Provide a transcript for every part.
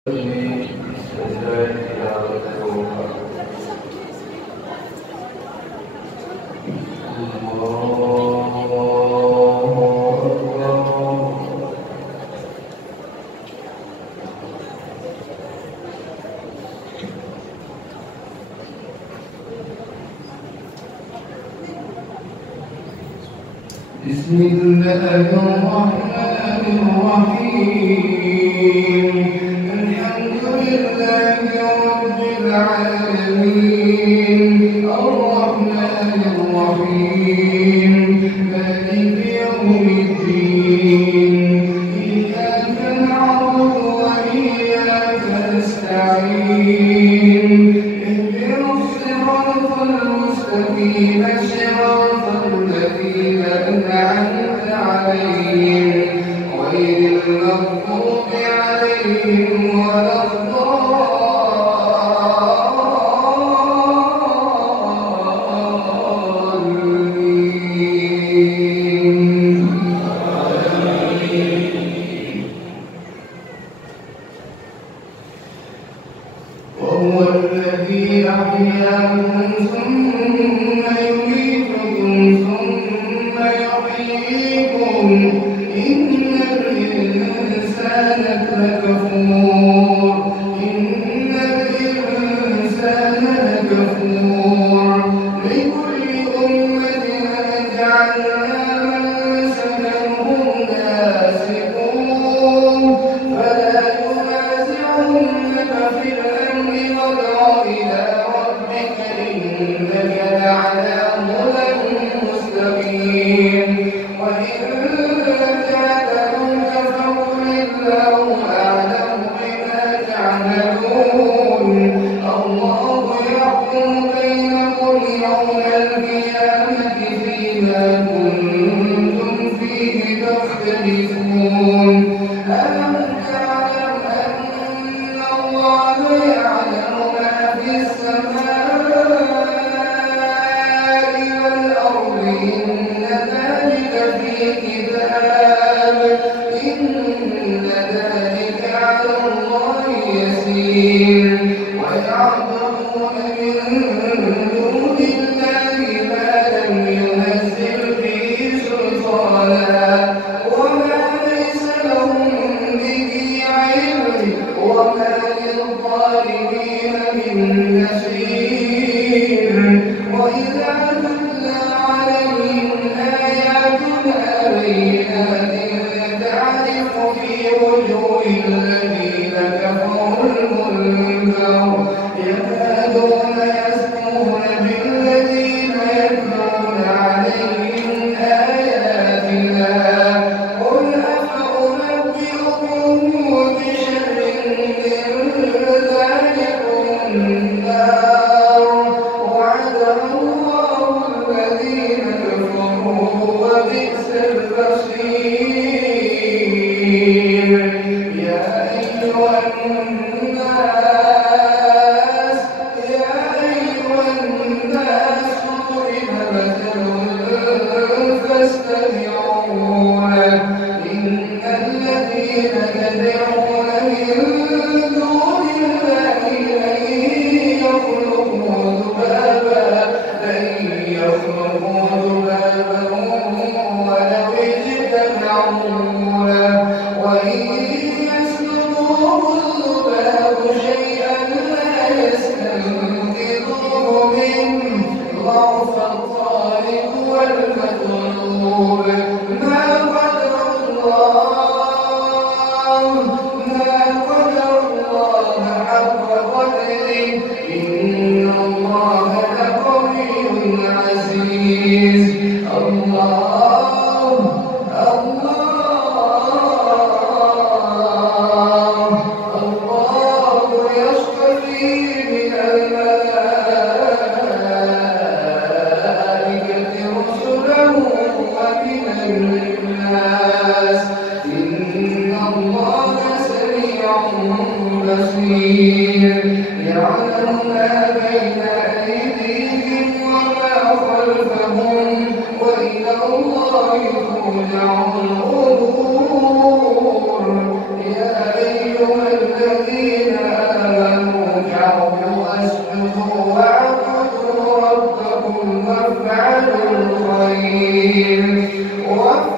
بسم الله الرحمن الرحيم. الحمد لله رب العالمين، الرحمن الرحيم، مالك يوم الدين. إياك نعبد وإياك نستعين. اهدنا الصراط المستقيم، صراط الذين أنعمت عليهم غير المغضوب عليهم ولا الضالين. وهو الذي أحياكم ثم يميتكم ثم يحييكم. إن الإنسان لكفور. لكل أمة جعلنا منسكا هم ناسكوه فلا ينازعنك في الأمر وادع إلى ربك إنك لعلى هدى مستقيم. وإن جادلوك فقل الله أعلم بما تعملون. الله يحكم بينكم يوم القيامة فيما كنتم فيه تختلفون. ألم تعلم أن الله يعلم ما في السماء والأرض؟ إن ذلك في كتاب. إن ذلك على الله يسير. ويعبدون من دون الله ما لم ينزل به سلطانا وما ليس لهم به علم وما للظالمين من نصير. وإذا تتلى عليهم آياتنا بينات تعرف في وجوه الذين كفروا المنكر يكادون يسطون بالذين يتلون عليهم آياتنا. قل أفأنبئكم بشر من ذلكم النار وعد الله الذين كفروا وبئس المصير. يا أيها الناس ضرب مثل فاستمعوا له. إن الذين تدعون من دون الله لن يخلقوا ذبابا ولو اجتمعوا له. وإن يسلبهم الذباب شيئا لا يستنقذوه منه ضعف الطالب والمطلوب. ما قدر الله حق قدره. إن الله لقوي عزيز. الله يصطفي من الملائكة رسلا ومن الناس. إن الله سميع بصير. يعلم ما بين أيديهم وما خلفهم وإلى الله ترجع الأمور. يا أيها الذين الذين آمنوا اركعوا واسجدوا واعبدوا ربكم وافعلوا الخير لعلكم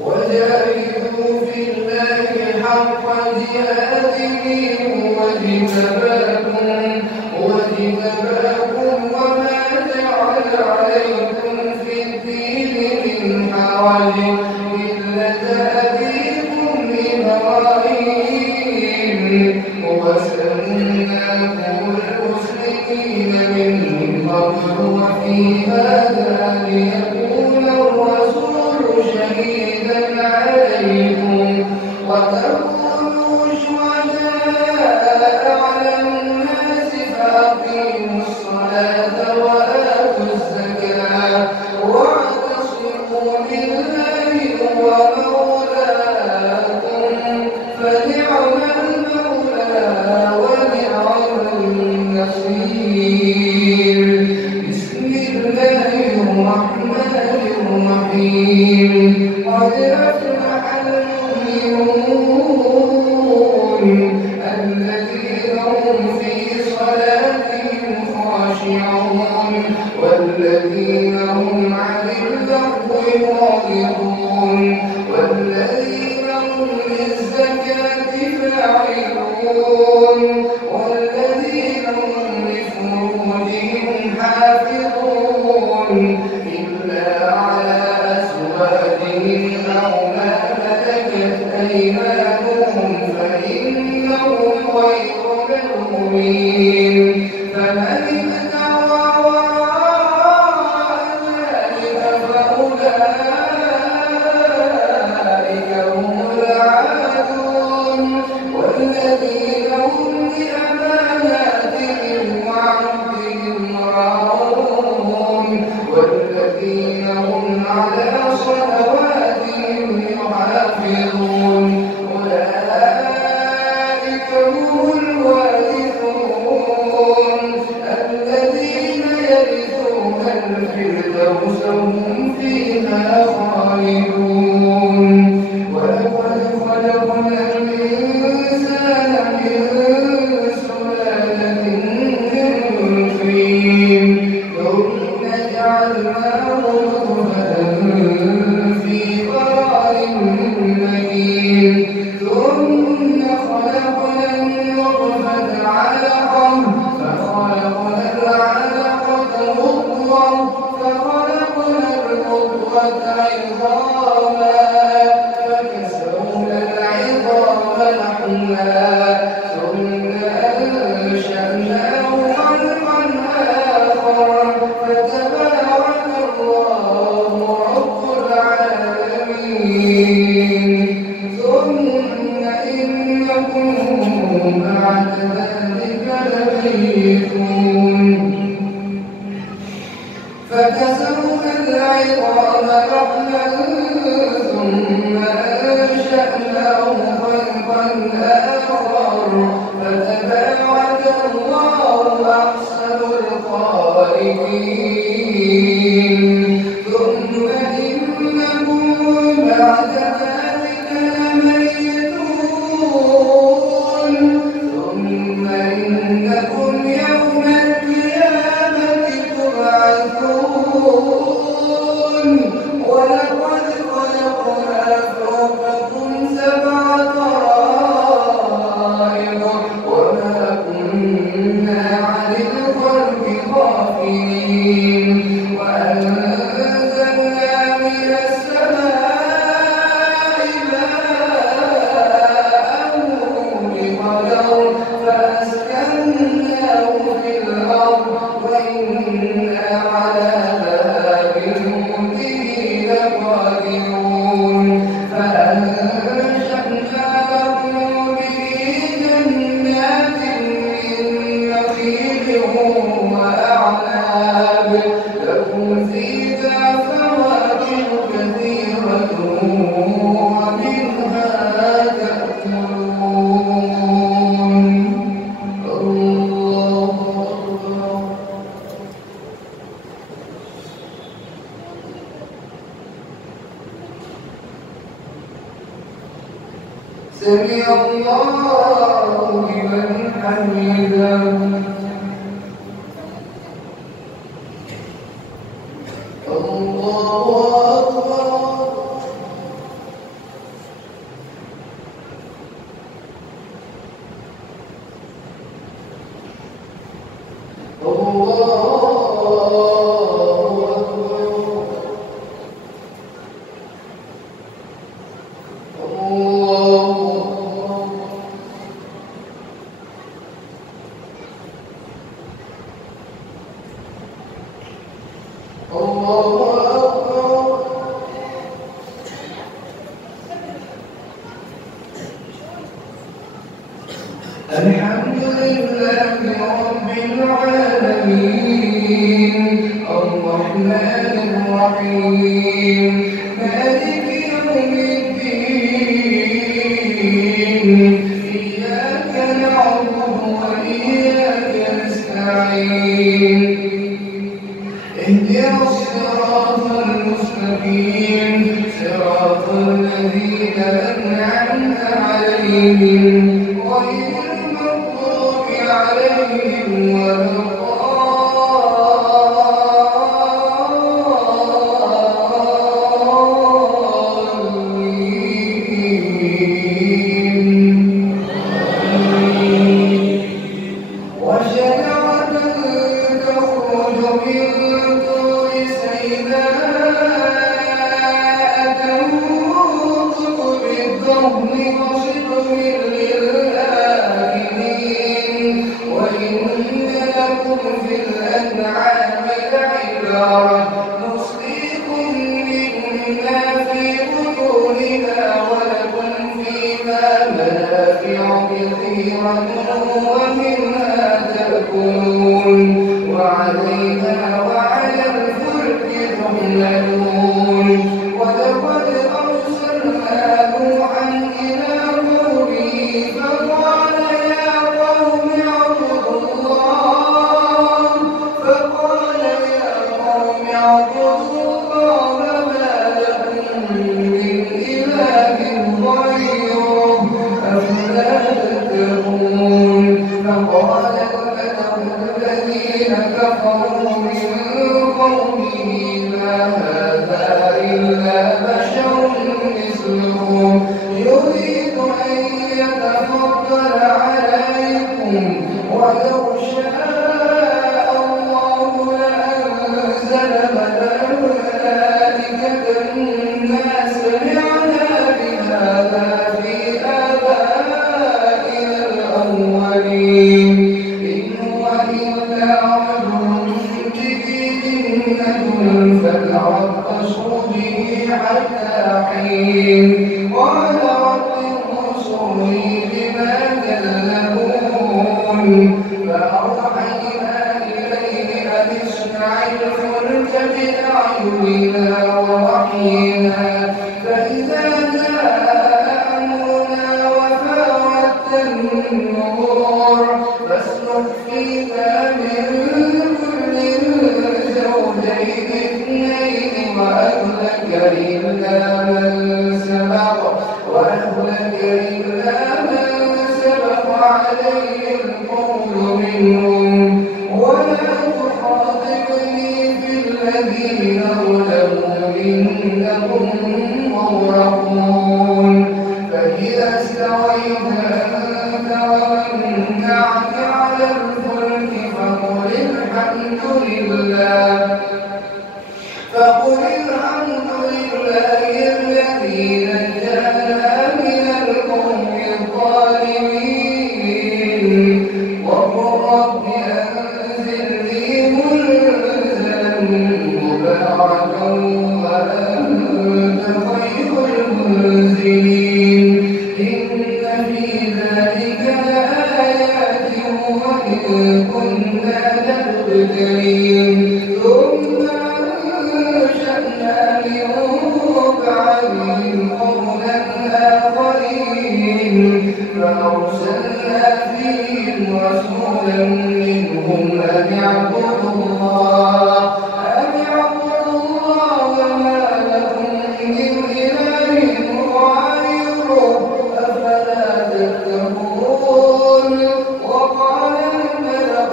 وجاهدوا في الله حق جهاده واجتباكم وما جعل عليكم في الدين من حرج ملة أبيكم إبراهيم وسماكم المسلمين من قبل وفي هذا ليكون الرسول شهيدا عليكم وتكونوا شهداء على الناس فأقيموا الصلاة وآتوا الزكاة واعتصموا بالله هو مولاكم فنعم المولى ونعم النصير. بسم الله الرحمن الرحيم. قد أفلح المؤمنون الذين هم في صلاتهم خاشعون والذين هم عن اللغو معرضون والذين هم للزكاة فاعلون والذين هم لفروجهم حافظون إلا على أزواجهم أو ما ملكت أيمانهم فإنهم غير ملومين. فمن ابتغى وراء ذلك فأولئك هم العادون والذين هم لأماناتهم وعهدهم راعون والذين هم على صلواتهم يحافظون أولئك هم الوارثون الذين يرثون الفردوس هم فيها خالدون. ولقد خلقنا الإنسان من سلالة من طين ثم جعلناه نطفة في قرار مكين ثم خلقنا النطفة علقة فخلقنا العلقة مضغة فخلقنا المضغة عظاما فكسونا العظام لحما ثم أنشأناه خلقا آخر فتبارك الله رب العالمين. ثم إنكم بعد ذلك لميتون. فكسونا العظام لحما ثم أنشأناه خلقا آخر فتبارك الله أحسن الخالقين. ثم إنكم بعد ذلك لميتون. ثم إنكم يوم القيامة تبعثون. ولقد خلقنا فوقكم سبع طرائق وما كنا عن الخلق غافلين وأنزلنا من السماء ماء بقدر فأسكناه في الأرض وإنا على ذهاب به لقادرون فأنشأنا لكم به جنات من نخيل وأعناب لكم فيها فواكه كثيرة ومنها تأكلون. الله أكبر. سمع الله لمن حمده. الله أكبر. الحمد لله رب العالمين الرحمن الرحيم مالك يوم الدين إياك نعبد وإياك نستعين اهدنا الصراط المستقيم صراط الذين أنعمت عليهم غير المغضوب عليهم ولا الضالين. وشجرة تخرج من طور سيناء تنبت بالدهن وصدق للآكلين وإن لكم في الأنعام لعبرة نسقيكم مما في بطونها ولكم فيها منافع كثيرة ومنها تأكلون وعليها وعلى الفلك تحملون. ولقد أرسلنا نوحا إلى قومه فقال يا قوم اعبدوا الله ما لكم من إله غيره أفلا تتقون. فقال الملأ الذين كفروا من قومه ما هذا إلا بشر مثلكم يريد أن يتفضل عليكم ولو شاء الله لأنزل ملائكة ما سمعنا بهذا في آبائنا الأولين إن هو إلا رجل به جنة فتربصوا به حتى حين قال رب انصرني بما كذبون. فأوحينا إليه أن اصنع الفلك بأعيننا ووحينا فإذا جاء أمرنا وفارت النور فاسلك فيها من كل زوجين اثنين وأهلك إلا من سبق عليه القول منهم ولا تخاطبني في الذين ظلموا إنهم مغرقون. فإذا استويت أنت ومن معك على الفلك فقل الحمد لله الذي نجانا من القوم الظالمين وقل رب أنزلني مبتلين ثم أنشأنا من بعدهم قرنا آخرين فأرسلنا فيهم رسولا منهم أن اعبدوا الله وما لكم من إله غيره أفلا تتقون وقال الملأ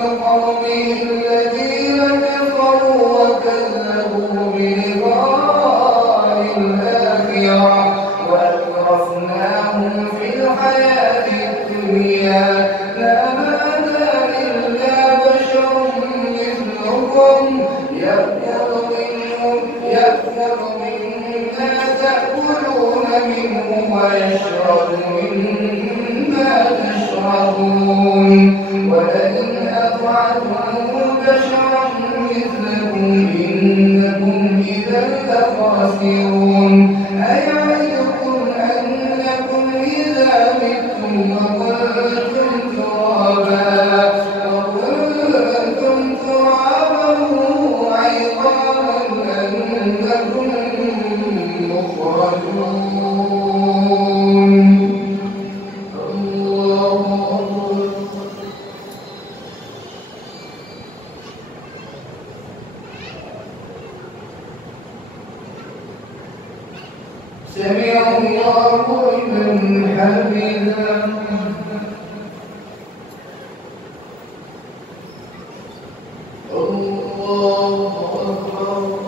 من قومه الذين كفروا وكذبوا بلقاء الآخرة وأترفناهم في الحياة الدنيا ما هذا إلا بشر مثلكم يأكل مما تأكلون منه ويشرب مما تشربون ولئن أطعتم بشرا مثلكم إنكم إذا لخاسرون أيعدكم أنكم إذا متم وكنتم ترابا وعظاما أنكم مخرجون الله أكبر سمع الله لمن حمده الله أكبر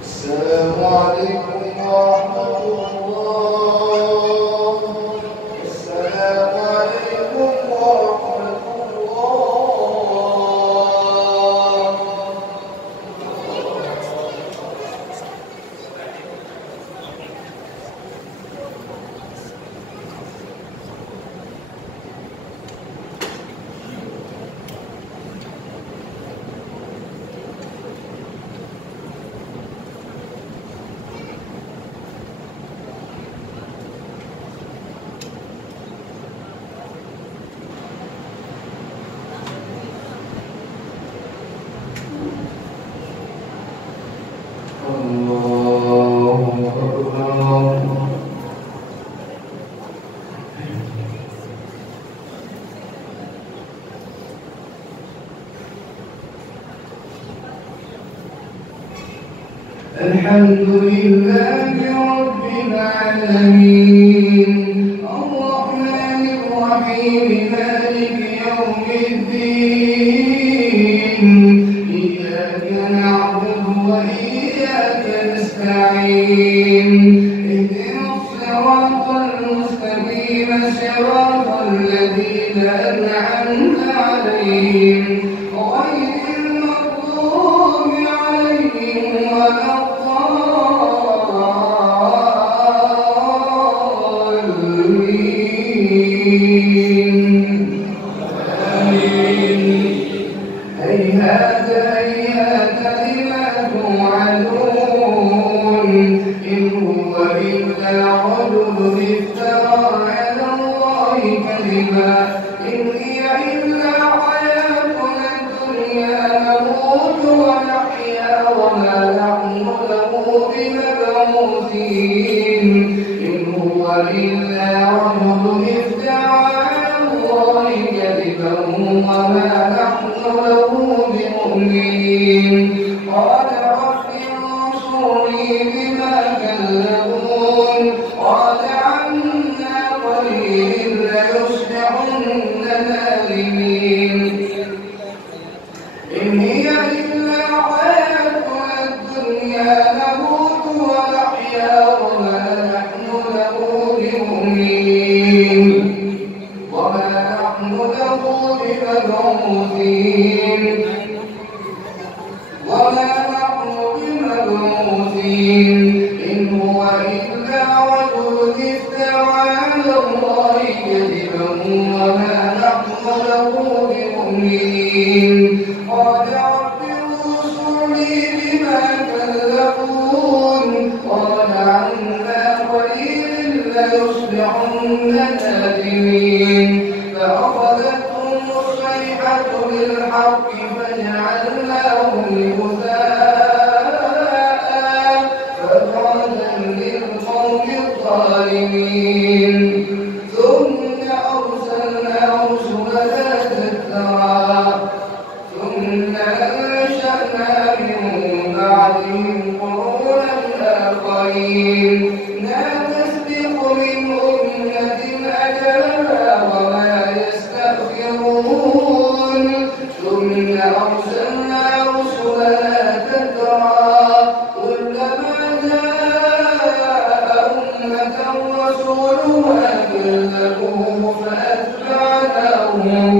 السلام عليكم ورحمة الله. السلام عليكم ورحمة الله. الحمد لله رب العالمين الرحمن الرحيم مالك يوم الدين إياك نعبد وإياك نستعين اهدنا الصراط المستقيم صراط الذين أنعمت عليهم غير المغضوب عليهم ولا هيهات هيهات لما توعدون إن هو إلا رجل افترى على الله كذبا إن هي إلا حياتنا الدنيا نموت ونحيا وما نحن له بمبعوثين إن هو إلا رجل افترى على الله كذبا وما نحن له بمؤمنين قال رب انصرني بما كذبون قال عما قليل ليصبحن نادمين إن هي إلا حياتنا الدنيا نموت ونحيا وما نحن له بمؤمنين إن هو إلا رجل افترى على الله كذبا وما نحن له بمؤمنين قال رب انصرني بما كذبون قال عما قليل ليصبحن نادمين فأخذتهم الصيحة بالحق فجعلناهم غثاء فبعدا للقوم الظالمين ثم أرسلنا رسلنا تترى ثم أنشأنا من بعدهم قرونا آخرين لا تسبق من أمة أجلها وما يستأخرون ثم أرسلنا رسلنا تترى كلما جاء أمة رسولها كذبوه فأتبعناهم